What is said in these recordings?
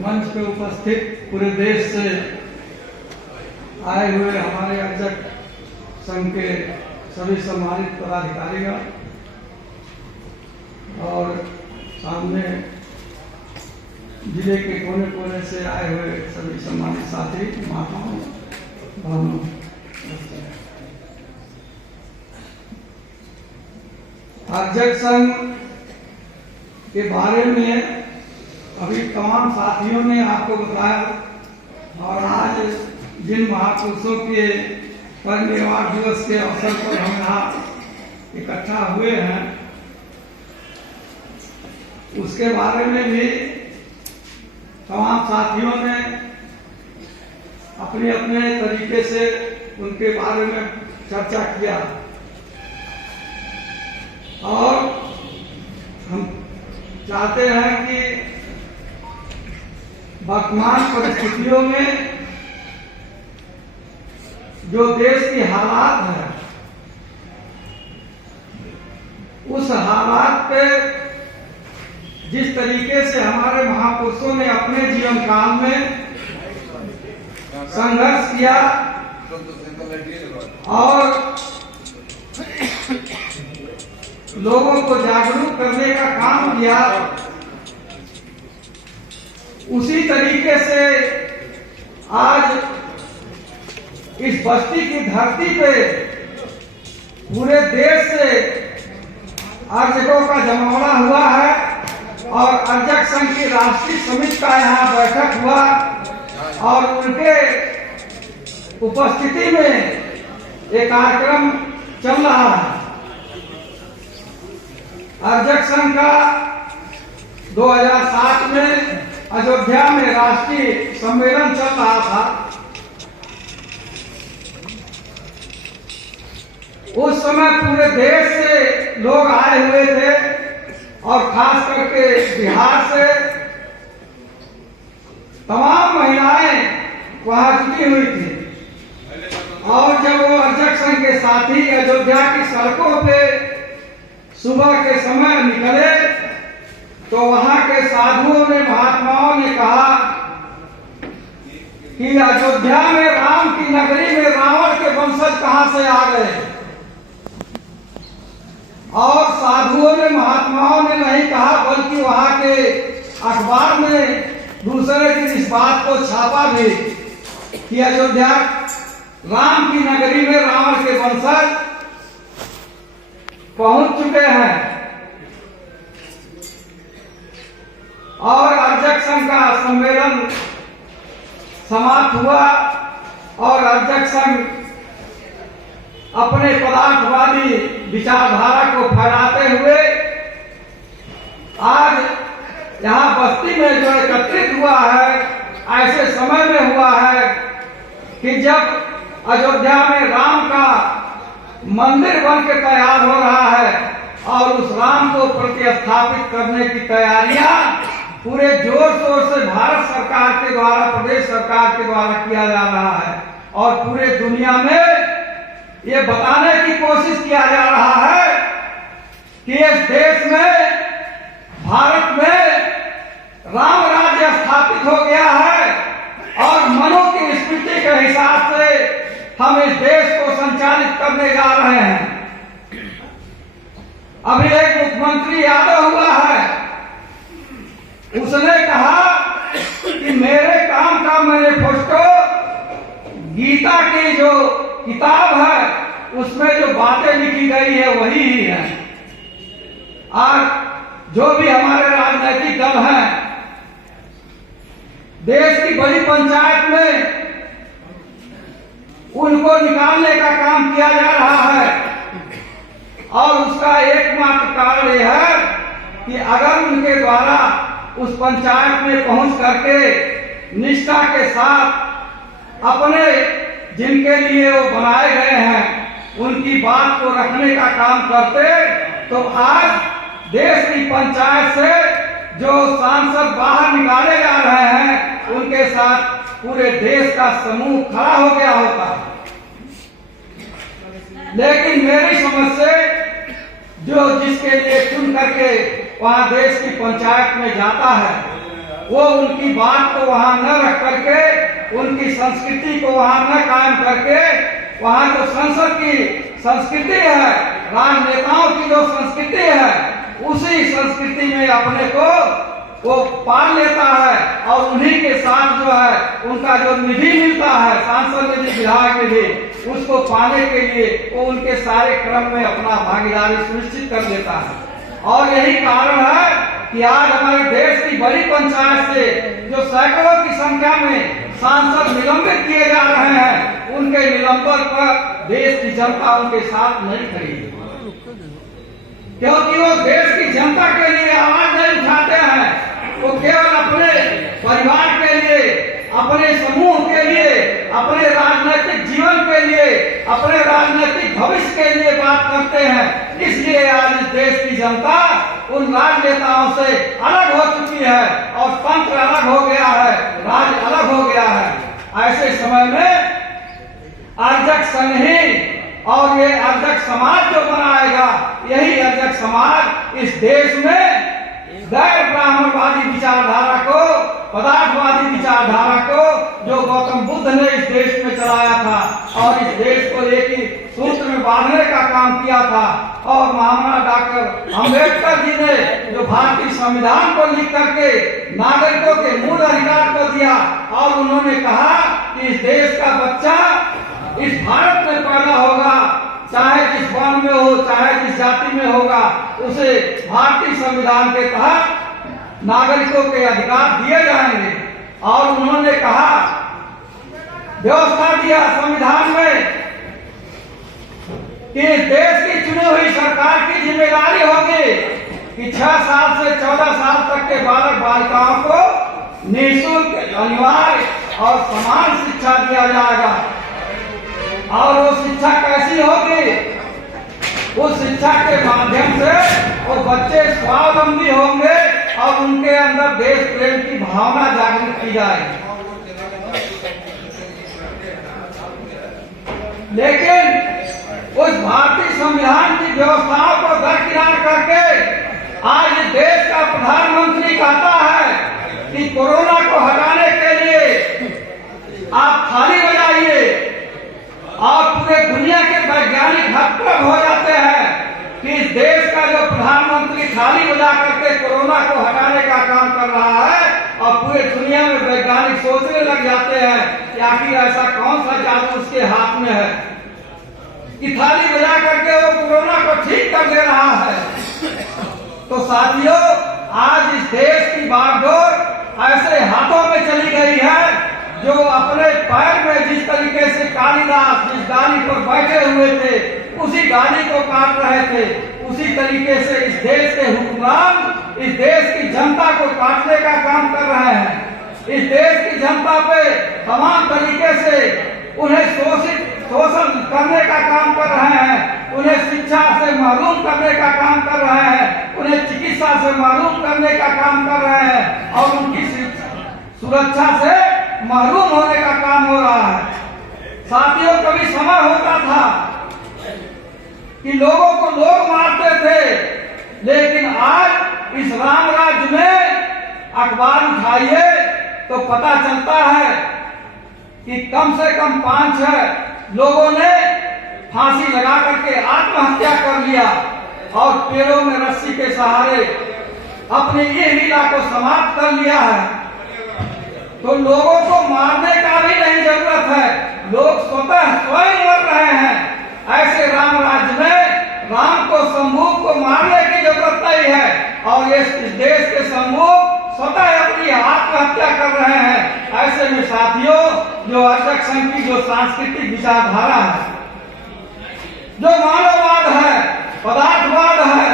मंच पे उपस्थित पूरे देश से आए हुए हमारे अध्यक्ष संघ के सभी सम्मानित पदाधिकारीगण और सामने जिले के कोने कोने से आए हुए सभी सम्मानित साथी माताओं बहनों, अध्यक्ष संघ के बारे में अभी तमाम साथियों ने आपको बताया और आज जिन महापुरुषों के परिनिर्वाण दिवस के अवसर पर हम यहाँ इकट्ठा हुए हैं उसके बारे में भी तमाम साथियों ने अपने अपने तरीके से उनके बारे में चर्चा किया और हम चाहते हैं कि वर्तमान परिस्थितियों में जो देश की हालात है उस हालात पे जिस तरीके से हमारे महापुरुषों ने अपने जीवन काल में संघर्ष किया और लोगों को जागरूक करने का काम किया, उसी तरीके से आज इस बस्ती की धरती पे पूरे देश से अर्जकों का जमावड़ा हुआ है और अध्यक्ष संघ की राष्ट्रीय समिति का यहाँ बैठक हुआ और उनके उपस्थिति में एक कार्यक्रम चल रहा है। अध्यक्ष संघ का 2007 में अयोध्या में राष्ट्रीय सम्मेलन चल रहा था। उस समय पूरे देश से लोग आए हुए थे और खास करके बिहार से तमाम महिलाएं वहां जुटी हुई थी और जब वो अध्यक्ष संघ के साथी अयोध्या की सड़कों पे सुबह के समय निकले तो वहां के साधुओं ने महात्माओं ने कहा कि अयोध्या में राम की नगरी में रावण के वंशज कहां से आ गए। और साधुओं ने महात्माओं ने नहीं कहा बल्कि वहां के अखबार में दूसरे दिन इस बात को छापा भी कि अयोध्या राम की नगरी में रावण के वंशज पहुंच चुके हैं। और अध्यक्ष संघ का सम्मेलन समाप्त हुआ और अध्यक्ष संघ अपने पदार्थवादी विचारधारा को फैलाते हुए आज यहाँ बस्ती में जो एकत्रित हुआ है ऐसे समय में हुआ है कि जब अयोध्या में राम का मंदिर बन के तैयार हो रहा है और उस राम को प्रतिस्थापित करने की तैयारियां पूरे जोर शोर से भारत सरकार के द्वारा प्रदेश सरकार के द्वारा किया जा रहा है और पूरे दुनिया में ये बताने की कोशिश किया जा रहा है कि इस देश में भारत में राम राज्य स्थापित हो गया है और मनु की स्मृति के हिसाब से हम इस देश को संचालित करने जा रहे हैं। अभी एक मुख्यमंत्री यादव हुआ है, उसने कहा कि मेरे काम का मैनिफेस्टो गीता की जो किताब है उसमें जो बातें लिखी गई है वही ही है। आज जो भी हमारे राजनीतिक दल हैं देश की बड़ी पंचायत में उनको निकालने का काम किया जा रहा है और उसका एकमात्र कारण यह है कि अगर उनके द्वारा उस पंचायत में पहुंच करके निष्ठा के साथ अपने जिनके लिए वो बनाए गए हैं उनकी बात को रखने का काम करते तो आज देश की पंचायत से जो सांसद बाहर निकाले जा रहे हैं उनके साथ पूरे देश का समूह खड़ा हो गया होता। लेकिन मेरी समझ से जो जिसके लिए चुन करके वहां देश की पंचायत में जाता है वो उनकी बात को वहां न रख करके, उनकी संस्कृति को वहां न कायम करके, वहां जो संसद की संस्कृति है, राजनेताओं की जो संस्कृति है, उसी संस्कृति में अपने को वो पाल लेता है और उन्हीं के साथ जो है उनका जो निधि मिलता है, सांसद निधि, विधायक निधि, उसको पाने के लिए वो उनके सारे क्रम में अपना भागीदारी सुनिश्चित कर देता है। और यही कारण है कि आज हमारे देश की बड़ी पंचायत से जो सैकड़ों की संख्या में सांसद निलंबित किए जा रहे हैं, उनके निलंबन पर देश की जनता उनके साथ नहीं खड़ी, क्योंकि वो देश की जनता के लिए आवाज नहीं उठाते हैं। वो केवल अपने परिवार के लिए, अपने समूह के लिए, अपने राजनीतिक जीवन के लिए, अपने राजनीतिक भविष्य के लिए बात करते हैं। इसलिए आज इस देश की जनता उन राजनेताओं से अलग हो चुकी है और तंत्र अलग हो गया है, राज अलग हो गया है। ऐसे समय में अर्जक संघ ही और ये अर्जक समाज जो बनाएगा, यही अर्जक समाज इस देश में गैर ब्राह्मणवादी विचारधारा को, पदार्थवादी विचारधारा को, जो गौतम बुद्ध ने इस देश में चलाया था और इस देश को एक ही सूत्र में बांधने का काम किया था, और महामना डॉक्टर अम्बेडकर जी ने जो भारतीय संविधान को लिख करके नागरिकों के मूल अधिकार को दिया, और उन्होंने कहा कि इस देश का बच्चा इस भारत में पैदा होगा, चाहे जिस वर्ण में हो, चाहे जिस जाति में होगा, उसे भारतीय संविधान के तहत नागरिकों के अधिकार दिए जाएंगे। और उन्होंने कहा, व्यवस्था दिया संविधान में कि देश की चुनी हुई सरकार की जिम्मेदारी होगी कि 6 साल से 14 साल तक के बालक बालिकाओं को निःशुल्क, अनिवार्य और समान शिक्षा दिया जाएगा। और वो शिक्षा कैसी होगी? उस शिक्षा के माध्यम से वो बच्चे स्वावलंबी होंगे और उनके अंदर देश प्रेम की भावना जागृत की जाएगी। लेकिन उस भारतीय संविधान की व्यवस्थाओं को दरकिनार करके आज देश का प्रधानमंत्री कहता है कि कोरोना को हटाने के लिए आप थाली बजाइए, और पूरे दुनिया के वैज्ञानिक हतप्रभ हो जाते हैं कि इस देश का जो प्रधानमंत्री थाली बजा करके कोरोना को हटाने का काम कर रहा है, और पूरे दुनिया में वैज्ञानिक सोचने लग जाते हैं कि आखिर ऐसा कौन सा जादू उसके हाथ में है कि थाली बजा करके वो कोरोना को ठीक कर दे रहा है। तो साथियों, आज इस देश की बागडोर ऐसे हाथों में चली गई है जो अपने पैर में जिस तरीके से कालिदास जिस डाली पर बैठे हुए थे, उसी डाली को काट रहे थे, उसी तरीके से इस देश के हुक्मरान इस देश की जनता को काटने का काम कर रहे हैं। इस देश की जनता पे तमाम तरीके से उन्हें शोषण करने का काम कर रहे हैं, उन्हें शिक्षा से महरूम करने का काम कर रहे हैं, उन्हें चिकित्सा से महरूम करने का काम कर रहे हैं, और उनकी सुरक्षा से महरूम होने का काम हो रहा है। साथियों, कभी समय होता था कि लोगों को लोग मारते थे, लेकिन आज इस राम राज्य में अखबार उठाइए तो पता चलता है कि कम से कम 5-6 लोगों ने फांसी लगा करके आत्महत्या कर लिया और पेड़ों में रस्सी के सहारे अपनी ये लीला को समाप्त कर लिया है। तो लोगों को मारने का भी नहीं जरूरत है, लोग स्वतः स्वयं मर रहे हैं। ऐसे राम राज्य में राम को सम्मुख को मारने की जरूरत नहीं है, और इस देश के सम्मुख स्वतः अपनी आत्महत्या कर रहे हैं। ऐसे में साथियों, जो अर्जक संघ की जो सांस्कृतिक विचारधारा है, जो मानववाद है, पदार्थवाद है,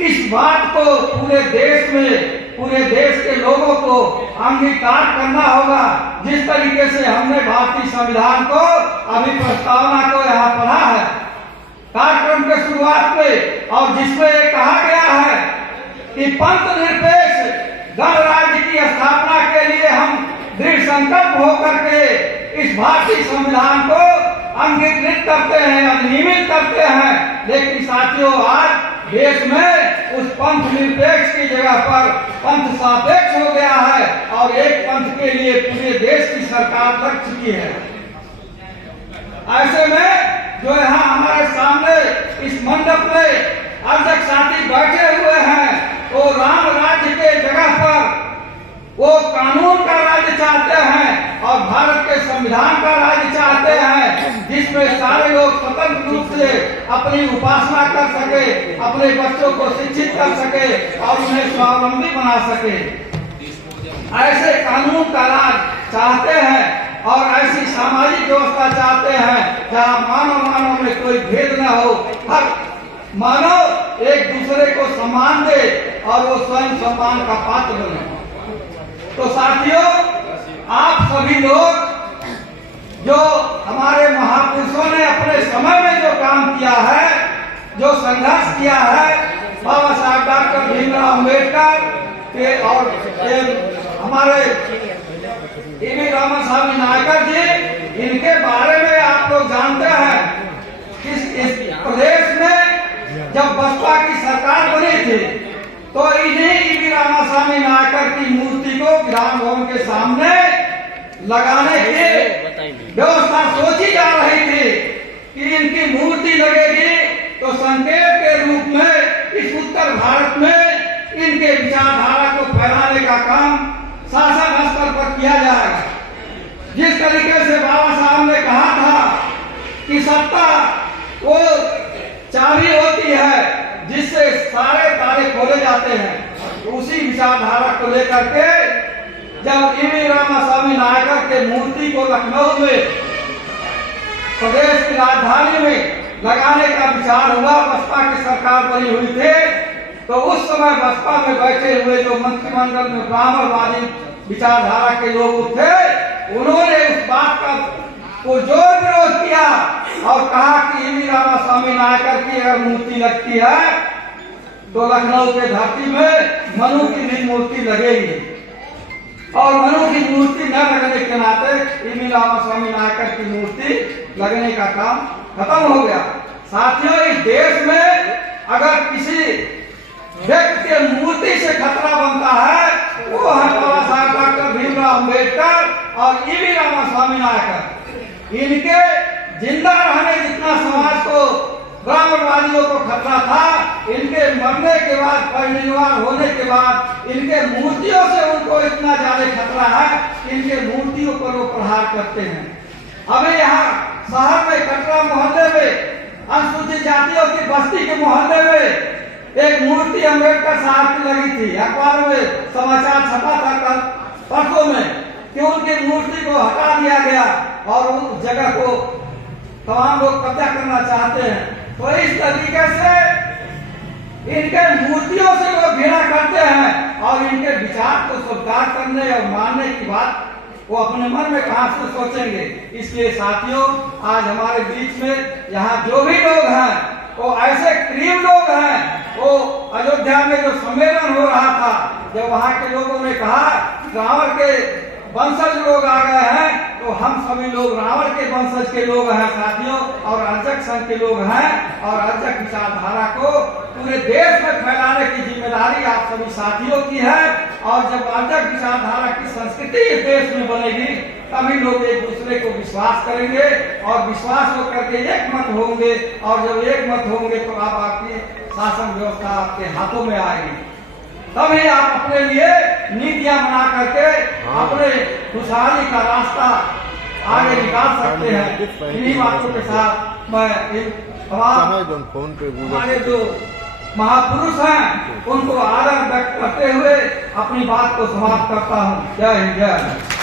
इस बात को पूरे देश में, पूरे देश के लोगों को अंगीकार करना होगा। जिस तरीके से हमने भारतीय संविधान को अभी प्रस्तावना को यहाँ पढ़ा है कार्यक्रम के शुरुआत में, और जिसमें कहा गया है कि पंथ निरपेक्ष गणराज्य की स्थापना के लिए हम दृढ़ संकल्प होकर के इस भारतीय संविधान को अंगीकृत करते हैं, अधिनियमित करते हैं। लेकिन साथियों, आज देश में उस पंथ निरपेक्ष की जगह पर पंथ सापेक्ष हो गया है और एक पंथ के लिए पूरे देश की सरकार लग चुकी है। ऐसे में जो यहाँ हमारे सामने इस मंडप में अध्यक्ष साथी बैठे हुए हैं, वो राम राज्य के जगह पर वो कानून का राज्य चाहते हैं और भारत के संविधान का राज्य चाहते हैं, जिसमें सारे लोग स्वतंत्र रूप से अपनी उपासना कर सके, अपने बच्चों को शिक्षित कर सके और उन्हें स्वावलंबी बना सके। ऐसे कानून का राज चाहते हैं और ऐसी सामाजिक व्यवस्था चाहते हैं जहाँ मानव में कोई भेद न हो, हर मानव एक दूसरे को सम्मान दे और वो स्वयं सम्मान का पात्र बने। तो साथियों, आप सभी लोग जो हमारे महापुरुषों ने अपने समय में जो काम किया है, जो संघर्ष किया है, बाबा साहब डॉक्टर भीमराव अम्बेडकर के और हमारे ईवी रामास्वामी नायकर जी, इनके बारे में आप लोग जानते हैं कि इस प्रदेश में जब बसपा की सरकार बनी थी तो इन्हीं ईवी रामास्वामी नायकर की मूर्ति को विधान भवन के सामने लगाने की व्यवस्था सोची जा रही थी कि इनकी मूर्ति लगेगी तो संकेत के रूप में इस उत्तर भारत में इनके विचारधारा को फैलाने का काम शासन स्तर पर किया जाएगा। जिस तरीके से बाबा साहब ने कहा था कि सत्ता वो चाबी होती है जिससे सारे ताले खोले जाते हैं, उसी विचारधारा को लेकर के जब ईवी रामास्वामी नायकर के मूर्ति को लखनऊ में प्रदेश की राजधानी में लगाने का विचार हुआ, बसपा की सरकार बनी हुई थी, तो उस समय बसपा में बैठे हुए जो मंत्रिमंडल में ब्राह्मणवादी विचारधारा के लोग थे, उन्होंने उस बात का पुरजोर विरोध किया और कहा कि ईवी रामास्वामी नायकर की अगर मूर्ति लगती है तो लखनऊ के धरती में मनु की भी मूर्ति लगेगी और मनु की मूर्ति न लगने के नाते ईवी रामास्वामी नायकर की मूर्ति लगने का काम खत्म हो गया। साथियों, इस देश में अगर किसी व्यक्ति के मूर्ति से खतरा बनता है वो है बाबा साहब डॉक्टर भीमराव अम्बेडकर और ईवी रामास्वामी नायकर। इनके जिंदा रहने जितना समाज को ब्राह्मणवादियों को खतरा था, इनके मरने के बाद, परिनिर्वाण होने के बाद इनके मूर्तियों से उनको इतना ज्यादा खतरा है कि इनके मूर्तियों पर वो प्रहार करते हैं। अभी यहाँ शहर में कटरा मोहल्ले में अनुसूचित जातियों की बस्ती के मोहल्ले में एक मूर्ति अम्बेडकर साहब की लगी थी। अखबार में समाचार छपा था कल परसों में कि उनकी मूर्ति को हटा दिया गया और उस जगह को तमाम लोग कब्जा करना चाहते हैं। तो इस तरीके से इनके मूर्तियों से वो घृणा करते हैं और इनके विचार को स्वीकार करने और मानने की बात वो अपने मन में कहां से सोचेंगे। इसलिए साथियों, आज हमारे बीच में यहाँ जो भी लोग हैं वो ऐसे करीब लोग हैं। वो अयोध्या में जो सम्मेलन हो रहा था, जब वहाँ के लोगों ने कहा रावण के वंशज लोग आ गए हैं, तो हम सभी लोग रावण के वंशज के लोग हैं साथियों, और अर्जक संघ के लोग हैं और अर्जक विचारधारा को पूरे देश में फैलाने की जिम्मेदारी आप सभी साथियों की है। और जब अर्जक विचारधारा की संस्कृति इस देश में बनेगी तभी लोग एक दूसरे को विश्वास करेंगे और विश्वास होकर के एक मत होंगे, और जब एक मत होंगे तो आप आपकी शासन व्यवस्था आपके हाथों में आएगी। तभी आप अपने लिए नीतियां बना करके अपने खुशहाली का रास्ता आगे निकाल सकते हैं। इन्हीं बातों के साथ मैं हमारे जो महापुरुष हैं उनको आदर व्यक्त करते हुए अपनी बात को समाप्त करता हूँ। जय हिंद, जय।